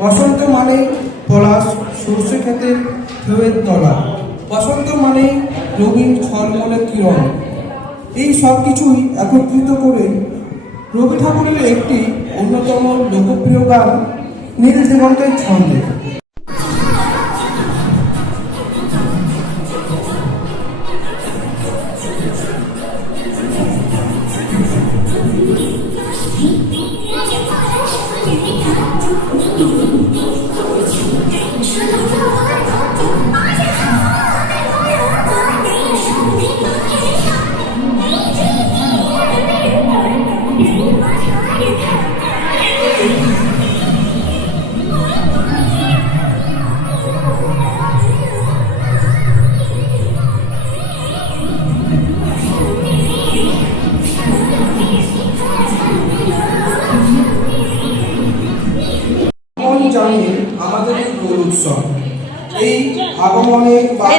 বসন্ত মানে পলাশ সর্ষে ক্ষেতের ঢেউয়ের তলা। বসন্ত মানে রঙিন ছলমলে কিরণ। এই সব কিছুই একত্রিত করে রবি ঠাকুরের একটি অন্যতম লোকপ্রিয় গান, নীল জীবন্তের ছন্দে।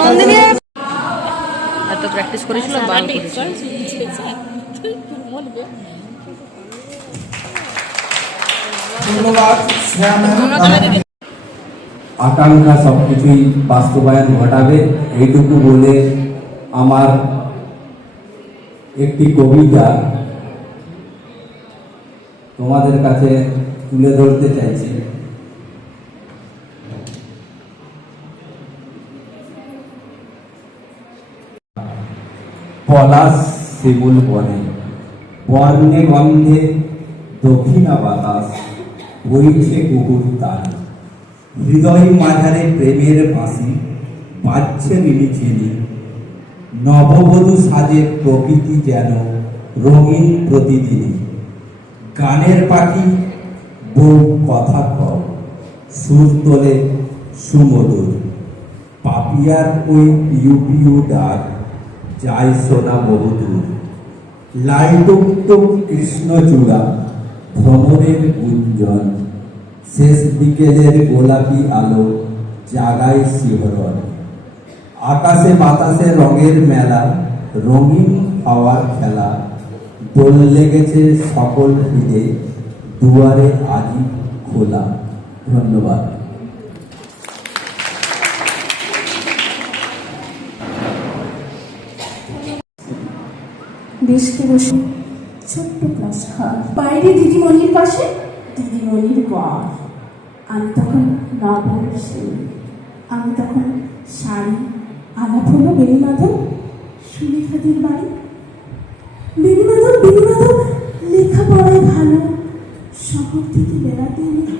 নন্দিনী এত প্র্যাকটিস করেছিল ধন্যবাদ ম্যাম। আকাঙ্ক্ষা সবকিছুই বাস্তবায়ন ঘটাবে এইটুকু বলে আমার একটি কবিতা তোমাদের কাছে তুলে ধরতে চাইছি। পলাশ শিমুল বনে, বর্ণে গন্ধে দক্ষিণা বাতাস বইছে কুকুর তার হৃদয় মাঝারে প্রেমের বাঁশি বাজছে মিলিচিনি নববধূ সাজে প্রকৃতি যেন রঙিন প্রতিদিনই। গানের পাখি বউ কথা কও, সুর তোলে সুমধুর। পাপিয়ার ওই পিউ পিউ ডাক যায় সোনা বহুদূর লাইটুক্ত কৃষ্ণচূড়া, ভ্রমণের গুঞ্জন। শেষ বিকেলের গোলাপি আলো, জাগায় শিহরণ। আকাশে বাতাসে রঙের মেলা, রঙিন হাওয়ার খেলা। দোল লেগেছে সকল হৃদে দুয়ারে আজি খোলা। ধন্যবাদ। ডেস্কে বসে? ছোট্ট ক্লাস ঘর বাইরে দিদিমণির পাশে? দিদিমণির ঘর আমি তখন নবম শ্রেণি আমি তখন শাড়ি আলাপ হলো বেণীমাধব, সুলেখাদের বাড়ি। বেণীমাধব বেণীমাধব লেখাপড়ায় ভালো। শহর থেকে বেড়াতে এলে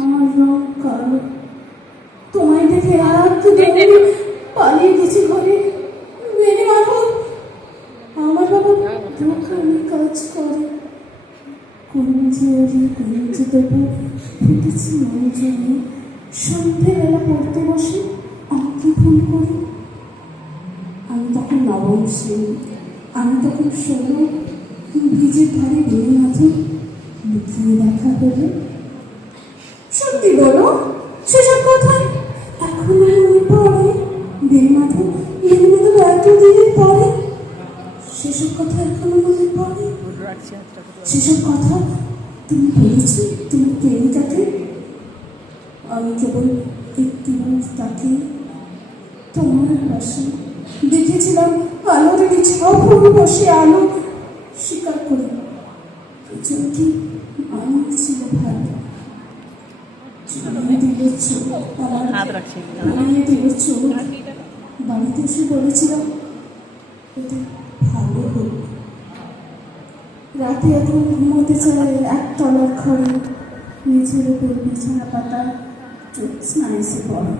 আমার রং কালো। তোমায় দেখে আর তো পালিয়ে গেছি ঘরে। কুঞ্জিয়ারি কুঞ্জি দেবো ফুটেছি মঞ্জুরি সন্ধেবেলা পড়তে বসে অঙ্কে ভুল করি। আমি তখন নবম শ্রেণি। আমি তখন ষোলো ব্রিজের ধারে বেড়ে মাঝে লুকিয়ে দেখা হলো সত্যি বলো সেসব কথা এখনও মনে পড়ে? বেমাধব বেমাধব এতদিনের পরে সেসব কথা এখনও মনে পড়ে? সেসব কথা তুমি বলেছি তুমি প্রেমিকাকে আমি কেবল একটি তাকে তোমার পাশে দেখেছিলাম আলোর নিচে অপূর্ব বসে আলো স্বীকার করি। যদি মানুষ ছিল ভালো। চোখ চোখ বাড়িতে এসে বলেছিলাম রাতে এখন ঘুমোতে চায় একতলার ঘরে নিচের উপর বিছানা পাতা জ্যোৎস্না এসে পড়ে।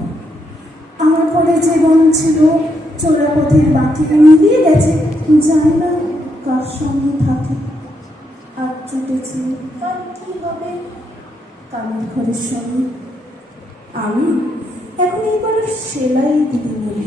আমার পরে যে বন ছিল, চোরাপথের বাকি মিলিয়ে গেছে, জানি না কার সঙ্গে থাকে। আর জুটেছে কার কি হবে কামের ঘরের সঙ্গে। আমি এখন এইবার সেলাই দিদি বলি।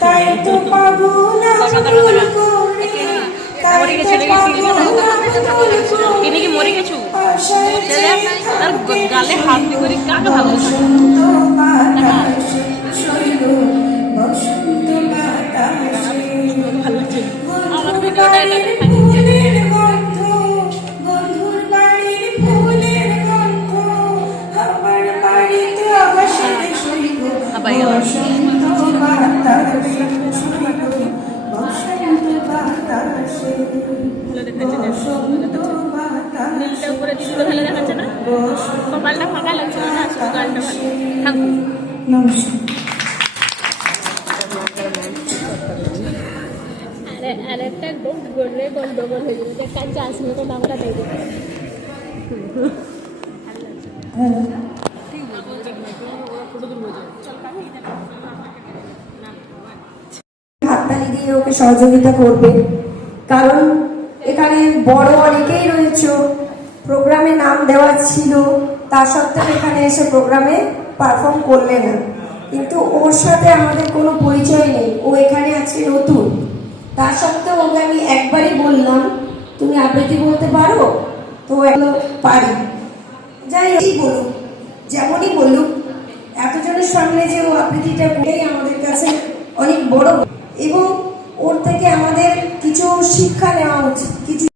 তাই তো পাবো না ফুল করে তাই তো পাবো না ফুল করে মরে গেছো তার গালে হাত দিয়ে করে কাকে ভাবছ উপরে দিদিগুলো ভালো দেখাচ্ছে না? কপালটা ফাঁকা লাগছিল না? শুধু থাকুন নমস্কার। ওকে সহযোগিতা করবে। কারণ এখানে বড় অনেকেই রয়েছে। প্রোগ্রামে নাম দেওয়া ছিল, তা সত্ত্বেও এখানে এসে প্রোগ্রামে পারফর্ম করলে না। কিন্তু ওর সাথে আমাদের কোনো পরিচয় নেই। ও এখানে আছে নতুন। তা সত্ত্বেও ওকে আমি একবারই বললাম, তুমি আবৃত্তি বলতে পারো? তো এগুলো পারি। যাই এই বলুক, যেমনই বলুক, এতজনের সামনে যে ও আবৃত্তিটা বলেই আমাদের কাছে অনেক বড়। এবং ওর থেকে আমাদের কিছু শিক্ষা নেওয়া উচিত, কিছু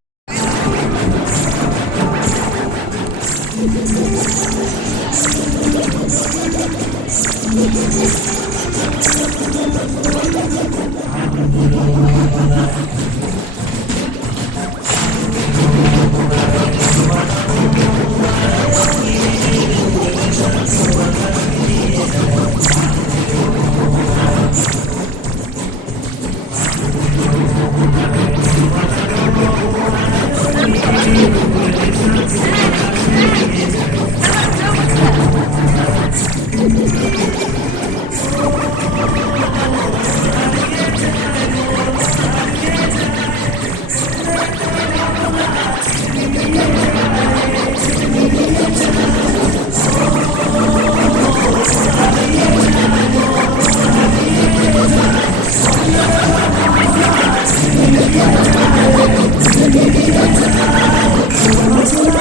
কারণ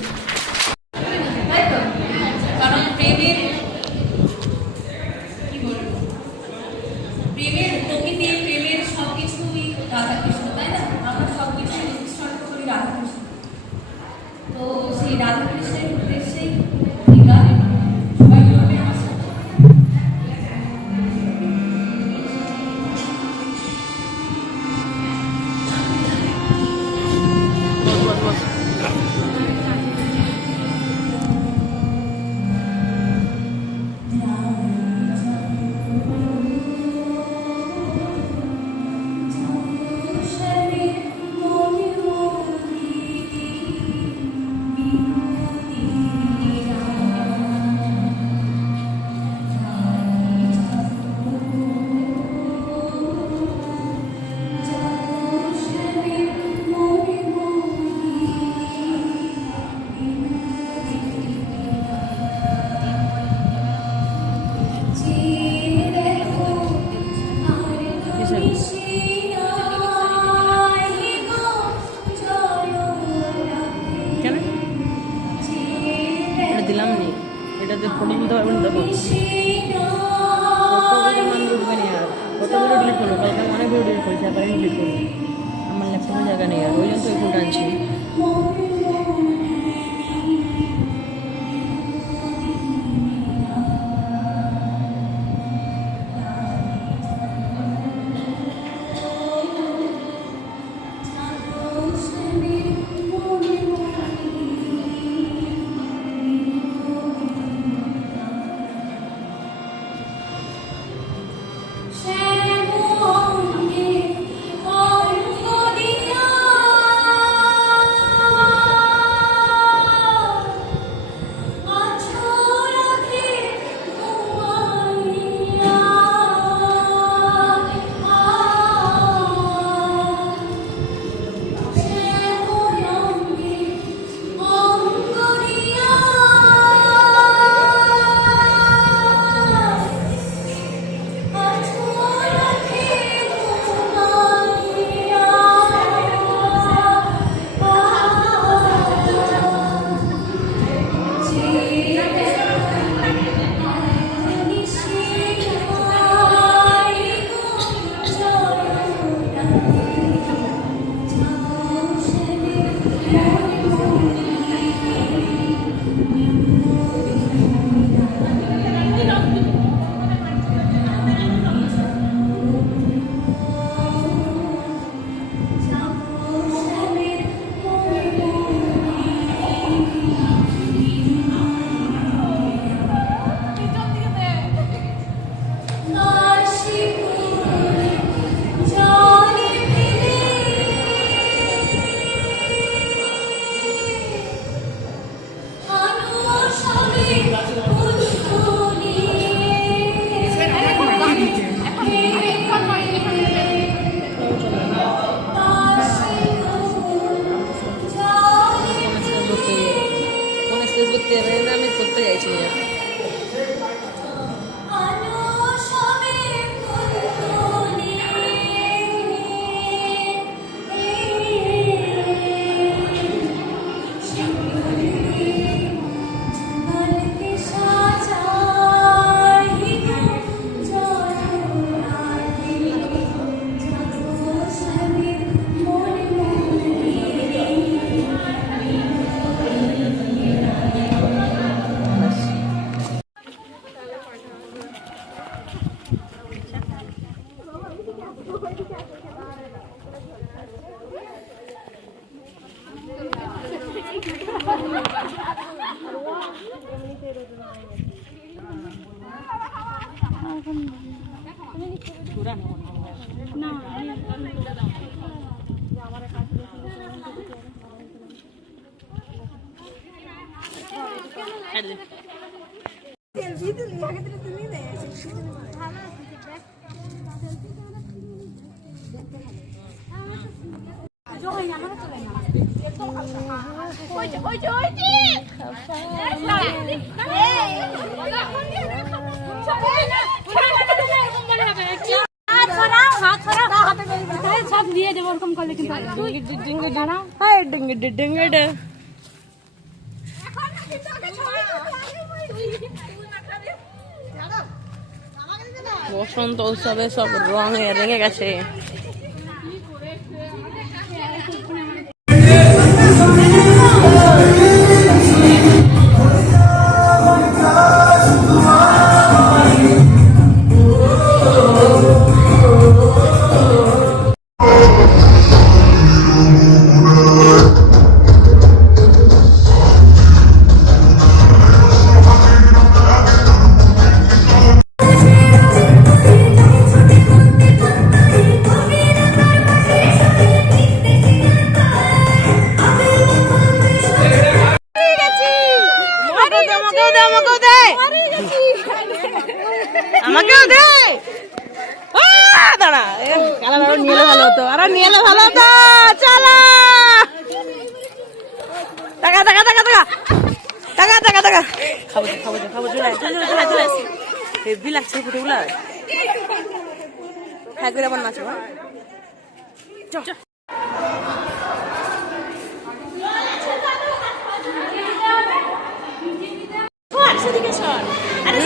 ডিলিট করল কালকে অনেক ভিডিও ডিলিট করেছি আবার ডিলিট করব আমার ল্যাপটপে জায়গা নেই আর, ওই জন্য তো এখন ফোনটা de না আমি করতে চাইছি না সব দিয়ে দেবো ওরকম করলে কিন্তু বসন্ত উৎসবে সব রং রেঙে গেছে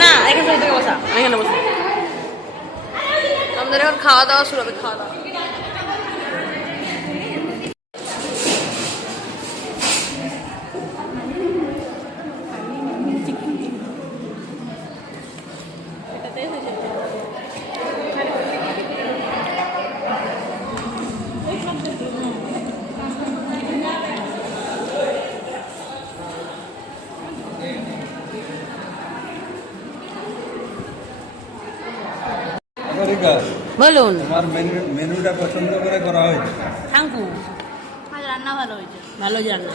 না আমাদের এখন খাওয়া দাওয়া শুরু হবে খাওয়া দাওয়া। বলুন। তোমার মেনু মেনুটা পছন্দ করে করা হয়েছে? থ্যাংক ইউ আজ রান্না ভালো হয়েছে। ভালো হয়েছে রান্না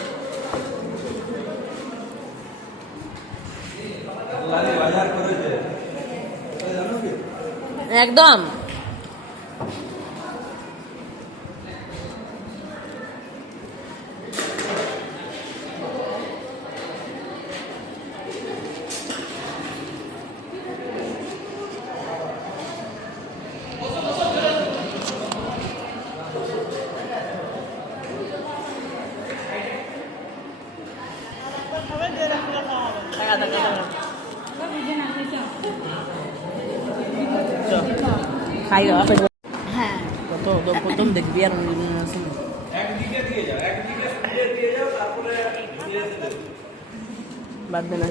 একদম। বাদ দে না